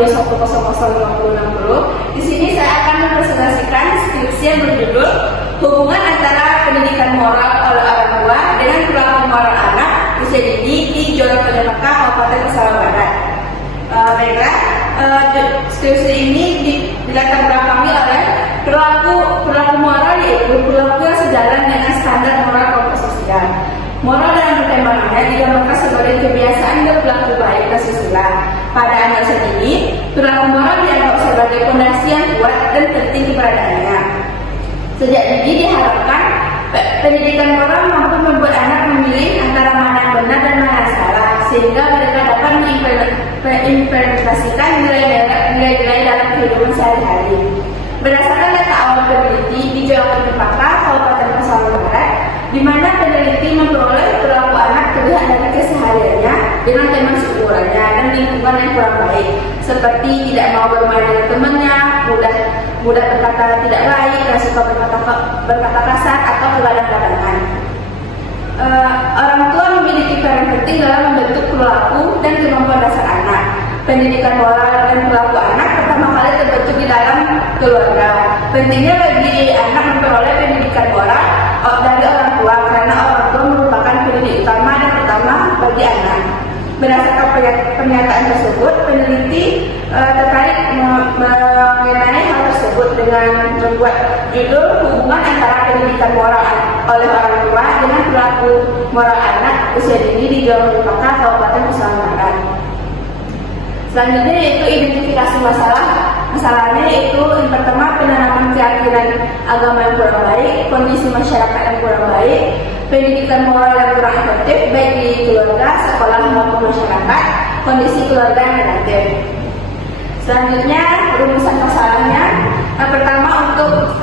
2020-5060. Di sini saya akan mempresentasikan skripsi yang berjudul Hubungan antara pendidikan moral oleh orang tua dengan perilaku moral anak usia dini di Jolo Kedemaka, Kabupaten Pesawat Barat. Baiklah, skripsi ini dilatar belakangi oleh perilaku moral, yaitu perilaku yang sejalan dengan standar moral kelompok sosial. Moral dalam perkembangannya digambarkan sebagai kebiasaan dan perilaku baik dan susila. Pada anak sendiri, perilaku moral dianggap sebagai fondasi yang kuat dan penting keberadaannya. Sejak dini diharapkan pendidikan moral mampu membuat anak memilih antara mana yang benar dan mana yang salah, sehingga mereka dapat mengimplementasikan nilai-nilai dalam kehidupan sehari-hari. Berdasarkan data awal peneliti di Jolo Kedemaka, Kabupaten Pesawat Barat, di mana peneliti memperoleh perilaku anak terlihat dari kesehariannya dengan teman seumurannya dan lingkungan yang kurang baik, seperti tidak mau bermain dengan temannya, mudah berkata tidak baik, dan suka berkata kasar atau kegadang-gadangan. Orang tua memiliki peran penting dalam membentuk perilaku dan kemampuan dasar anak. Pendidikan moral dan perilaku anak pertama kali terbentuk di dalam keluarga. Pentingnya bagi anak memperoleh pendidikan moral dari orang tua, karena orang tua merupakan pendidik utama dan pertama bagi anak. Berdasarkan pernyataan tersebut, peneliti tertarik mengenai hal tersebut dengan membuat judul Hubungan antara pendidikan moral oleh orang tua dengan perilaku moral anak usia dini di Jolo Kedemaka, Kabupaten Pesawat Barat. Selanjutnya yaitu identifikasi masalahnya, yaitu yang pertama penanaman keyakinan agama yang kurang baik, kondisi masyarakat yang kurang baik, pendidikan moral yang kurang efektif baik di keluarga, sekolah maupun masyarakat, kondisi keluarga yang negatif. Selanjutnya rumusan masalahnya, pertama untuk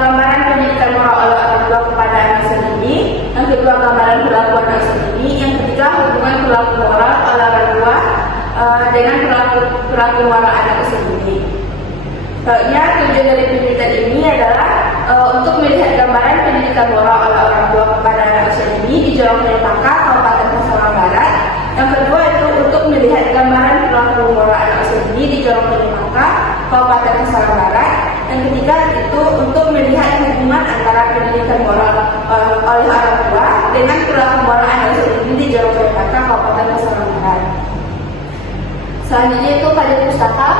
gambaran pendidikan moral oleh orang tua kepada anak sendiri, yang kedua gambaran perilaku anak sendiri, yang ketiga hubungan perilaku moral oleh orang tua dengan perilaku moral anak sendiri. Selanjutnya tujuan dari penelitian ini adalah untuk melihat gambaran pendidikan moral oleh orang tua kepada anak usia dini di Jolo Kedemaka, Kabupaten Pesawat Barat. Yang kedua itu untuk melihat gambaran perilaku moral anak usia dini di Jolo Kedemaka, Kabupaten Pesawat Barat. Yang ketiga itu untuk melihat hubungan antara pendidikan moral oleh orang tua dengan perilaku moral anak usia dini di Jolo Kedemaka, Kabupaten Pesawat Barat. Selanjutnya itu pada pustaka.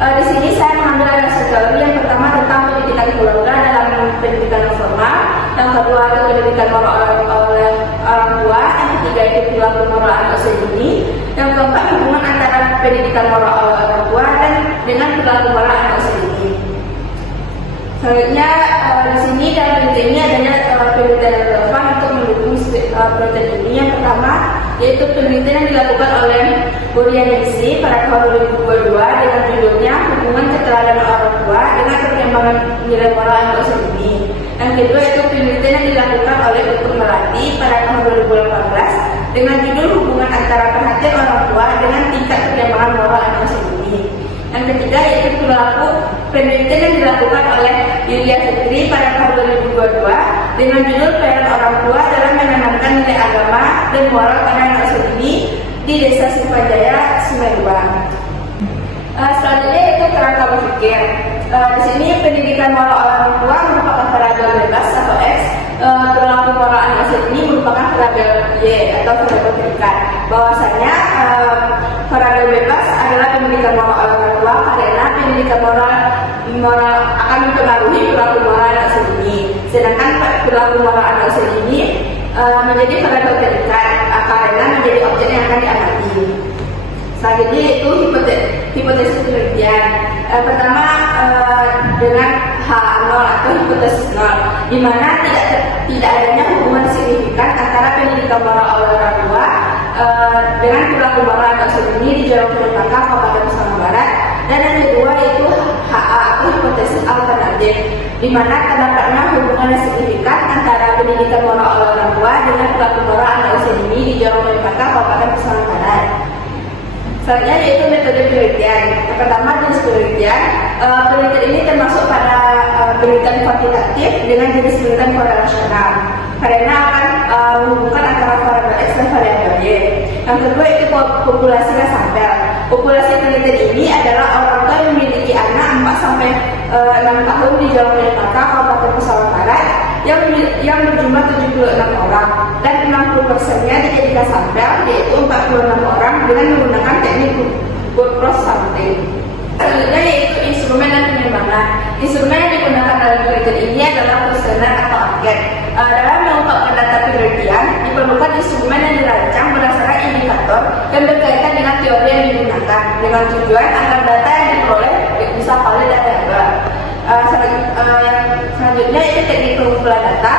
Di sini saya mengambil ada teori. Yang pertama tentang pendidikan keluarga dalam pendidikan formal, yang kedua itu pendidikan moral oleh orang tua, yang ketiga itu perilaku moral anak usia dini, yang keempat hubungan antara pendidikan moral oleh orang tua dan dengan perilaku moral anak usia dini. Selanjutnya di sini dalam penelitian ini adanya penelitian yang relevan untuk mendukung penelitian ini. Yang pertama yaitu penelitian yang dilakukan oleh Burianisi pada tahun 2022 dengan judulnya Hubungan Keteladanan Orang Tua dengan Perkembangan Nilai Moral Anak Usia Dini. Yang kedua itu penelitian yang dilakukan oleh Dr. Melati pada tahun 2018 dengan judul Hubungan Antara Perhatian Orang Tua dengan Tingkat Perkembangan Moral Anak Usia Dini. Yang ketiga yaitu perilaku penelitian yang dilakukan oleh Yulia Fitri pada tahun 2022 dengan judul Peran Orang Tua dalam Menanamkan Nilai Agama dan Moral pada Anak Usia Dini di Desa Sumpajaya, Sumerbang. Selanjutnya yaitu kerangka berpikir. Di sini pendidikan moral orang tua merupakan variabel bebas atau X, perilaku moral anak usia dini merupakan variabel Y atau variabel terikat. Bahwasanya variabel bebas adalah pendidikan moral orang tua karena pendidikan moral akan mempengaruhi perilaku moral anak usia dini. Sedangkan perilaku moral anak usia dini menjadi variabel terikat karena menjadi objek yang akan diamati. Selanjutnya yaitu hipotesis penelitian. Pertama dengan H0 atau hipotesis 0, di mana tidak adanya hubungan signifikan antara pendidikan moral oleh orang tua dengan perilaku moral anak usia dini di Jolo Kedemaka, Kabupaten Pesawat Barat. Dan yang kedua yaitu HA atau hipotesis alternatif, di mana terdapatnya hubungan signifikan antara pendidikan moral oleh orang tua dengan perilaku moral anak usia dini di Jolo Kedemaka, Kabupaten Pesawat Barat. Selanjutnya yaitu metode penelitian. Yang pertama jenis penelitian. Penelitian ini termasuk pada penelitian kuantitatif dengan jenis penelitian korelasional karena akan menghubungkan antara variabel X dan variabel Y. Yang kedua itu populasi dan sampel. Populasi penelitian ini adalah orang tua yang memiliki anak 4 sampai 6 tahun di Jawa Barat, Kabupaten Pesawaran Barat yang berjumlah 76 orang dan 60%-nya dijadikan sampel, yaitu 46 orang dengan menggunakan teknik good cross sampling. Selanjutnya yaitu instrumen dan pengembangan. Instrumen yang digunakan dalam penelitian ini adalah kuesioner atau anket. Dalam mengungkapkan data penelitian, diperlukan instrumen yang dirancang berdasarkan indikator dan berkaitan dengan teori yang digunakan, dengan tujuan agar data yang diperoleh bisa valid dan reliable. Selanjutnya yaitu teknik pengumpulan data.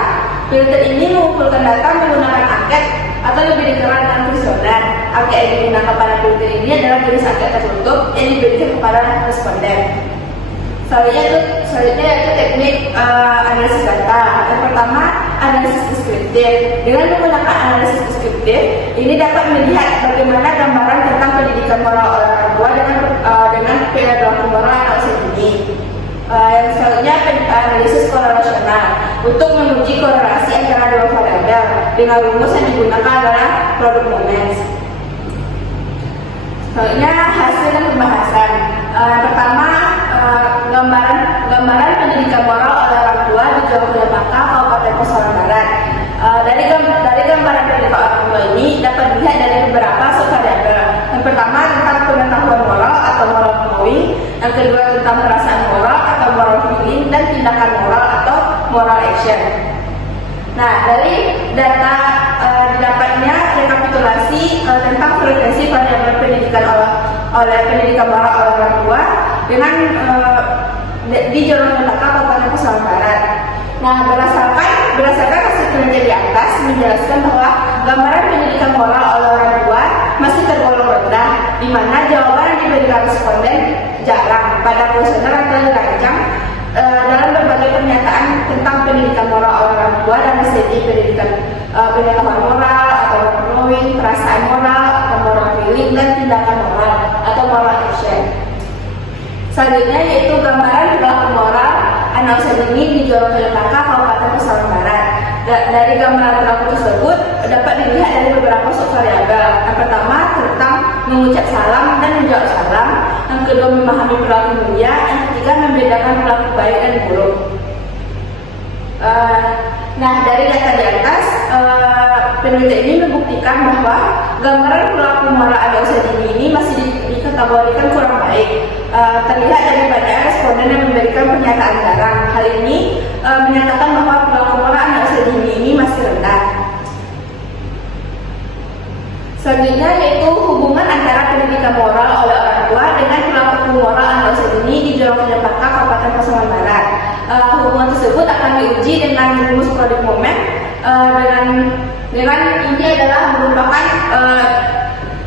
Penelitian ini mengumpulkan data menggunakan anket atau lebih dikenal dengan kuesioner. Anket yang digunakan pada penelitian ini adalah jenis anket tertutup yang diberikan kepada responden. Selanjutnya yaitu teknik analisis data. Yang pertama, analisis deskriptif. Dengan menggunakan analisis deskriptif, ini dapat melihat bagaimana gambaran tentang pendidikan moral orang tua dengan perilaku moral anak usia dini. Yang selanjutnya analisis korelasional untuk menguji korelasi antara dua variabel dengan rumus yang digunakan adalah product moments. Selanjutnya hasil dan pembahasan. Pertama, gambaran pendidikan moral oleh orang tua di Jawa Barat, Kabupaten Pesawaran Barat. Dari gambaran pendidikan orang tua ini dapat dilihat dari beberapa subvariabel. Yang pertama tentang pengetahuan moral atau moral knowing, yang kedua tentang perasaan moral atau moral feeling, dan tindakan moral atau moral action. Nah, dari data didapatnya rekapitulasi tentang frekuensi variabel pendidikan oleh pendidikan moral oleh orang tua dengan di Jawa Barat, Kabupaten Pesawaran Barat. Nah, berdasarkan hasil penelitian di atas menjelaskan bahwa gambaran pendidikan moral oleh orang tua masih tergolong rendah, di mana jawaban yang diberikan responden jarang pada kuesioner atau dirancang dalam berbagai pernyataan tentang pendidikan moral oleh orang tua dan segi pendidikan pengetahuan moral atau moral knowing, perasaan moral atau moral feeling, dan tindakan moral atau moral action. Selanjutnya yaitu gambaran perilaku moral anak usia dini di Jawa Barat, Kabupaten Pesawaran Barat. Dari gambaran perilaku tersebut dapat dilihat dari beberapa subvariabel. Yang pertama tentang mengucap salam dan menjawab salam. Yang kedua memahami perilaku mulia. Yang ketiga membedakan perilaku baik dan buruk. Nah, dari data di atas, penelitian ini membuktikan bahwa gambaran perilaku moral anak usia dini ini masih dikategorikan kurang baik. Terlihat dari banyak responden yang memberikan pernyataan jarang. Hal ini menyatakan bahwa perilaku moral anak usia dini ini masih rendah. Selanjutnya yaitu hubungan antara pendidikan moral oleh orang tua dengan perilaku moral anak usia dini di Jawa Barat, Kabupaten Pesawaran Barat. Hubungan tersebut akan diuji dengan rumus product moment dengan ini adalah merupakan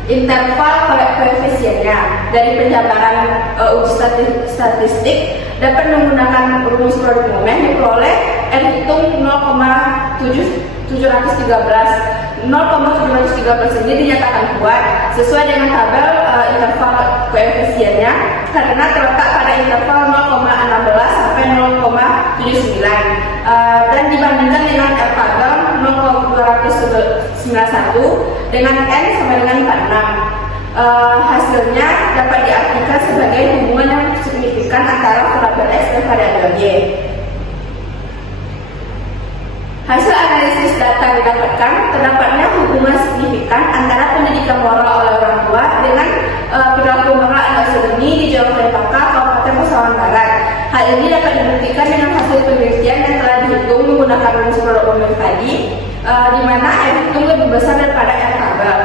interval koefisiennya. Dari penjabaran uji statistik dapat menggunakan rumus product moment diperoleh hitung 0,713 ini dinyatakan kuat sesuai dengan tabel interval koefisiennya karena terletak pada interval 0,16 sampai 0,79 dan dibandingkan dengan tabel 0,291 dengan n sama dengan 46. Hasilnya dapat diartikan sebagai hubungan yang signifikan antara variabel X dan variabel Y. Hasil analisis data didapatkan terdapatnya hubungan signifikan antara pendidikan moral oleh orang tua dengan perilaku moral anak usia dini di Jawa Barat, Kabupaten Pesawaran Barat. Hal ini dapat dibuktikan dengan hasil penelitian yang telah dihitung menggunakan rumus product moment tadi, di mana R hitung lebih besar daripada R tabel.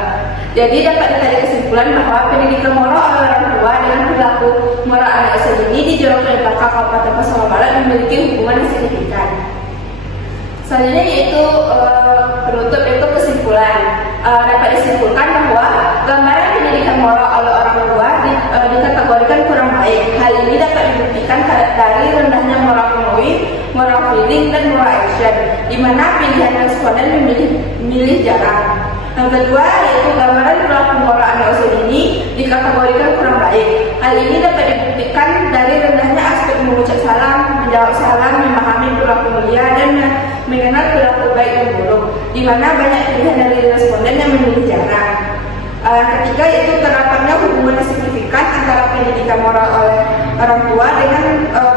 Jadi dapat ditarik kesimpulan bahwa pendidikan moral oleh orang tua dengan perilaku moral anak usia dini di Jawa Barat, Kabupaten Pesawaran Barat memiliki hubungan yang signifikan. Selanjutnya yaitu penutup, yaitu kesimpulan. Dapat disimpulkan bahwa gambaran pendidikan moral oleh orang tua dikategorikan kurang baik. Hal ini dapat dibuktikan dari rendahnya moral knowing, moral feeling, dan moral action, di mana pilihan responden memilih jarang. Yang kedua yaitu gambaran perilaku moral anak usia dini dikategorikan kurang baik. Hal ini dapat dibuktikan dari rendahnya aspek mengucap salam, menjawab salam, memahami perilaku mulia, dan mengenal perilaku baik dan buruk, di mana banyak pilihan dari responden yang memilih jarang. Ketiga yaitu terdapatnya hubungan yang signifikan pendidikan moral oleh orang tua dengan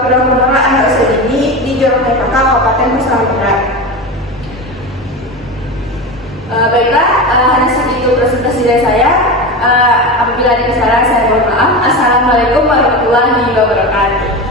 perilaku moral anak usia dini di Jorong PKK Kabupaten Nusa Tenggara. Baiklah, hanya segitu presentasi dari saya. Apabila ada kesalahan, saya mohon maaf. Assalamualaikum warahmatullahi wabarakatuh.